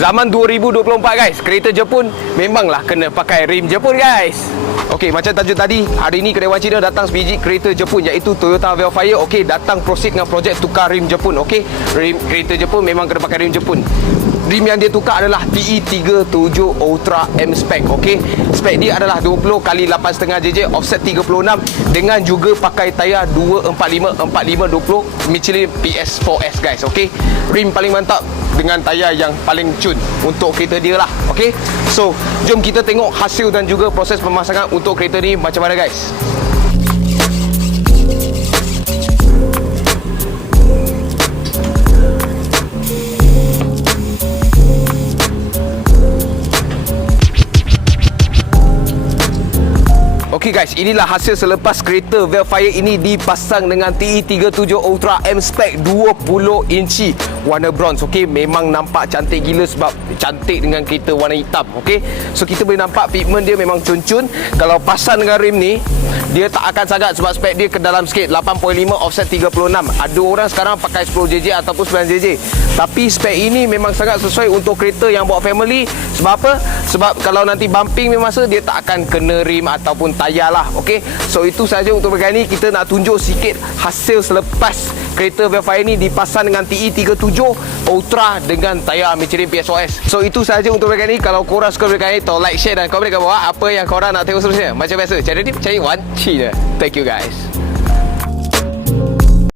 Zaman 2024 guys, kereta Jepun memanglah kena pakai rim Jepun guys. Okey, macam tajuk tadi, hari ni kedai Wan Cina datang sebiji kereta Jepun iaitu Toyota Velfire. Okey, datang proceed dengan projek tukar rim Jepun. Okey, rim kereta Jepun memang kena pakai rim Jepun. Rim yang dia tukar adalah TE37 Ultra M Spec. Okey, spek dia adalah 20 kali 8.5 JJ offset 36 dengan juga pakai tayar 245/4520 Michelin PS4S guys. Okey, rim paling mantap dengan tayar yang paling cun untuk kereta dia lah. Okey, so jom kita tengok hasil dan juga proses pemasangan untuk kereta ni macam mana guys. Okey guys, inilah hasil selepas kereta Velfire ini dipasang dengan TE37 Ultra M Spec 20 inci warna bronze. Okey, memang nampak cantik gila sebab cantik dengan kereta warna hitam. Okey, so kita boleh nampak fitment dia memang cun-cun. Kalau pasang dengan rim ni, dia tak akan sangat sebab spek dia ke dalam sikit, 8.5 offset 36. Ada orang sekarang pakai 10 JJ ataupun 9 JJ, tapi spek ini memang sangat sesuai untuk kereta yang bawa family. Sebab apa? Sebab kalau nanti bumping memasa, dia tak akan kena rim ataupun tayar lah. Okey, so itu saja untuk perkara ni. Kita nak tunjuk sikit hasil selepas kereta Velfire ni dipasang dengan TE37 Ultra dengan tayar Michelin PS4S. So itu saja untuk perkara ni. Kalau korang suka perkara ni, tolong like, share dan komen kat bawah apa yang korang nak tengok seterusnya. Macam biasa, channel ni cari Wan Cina. Thank you guys.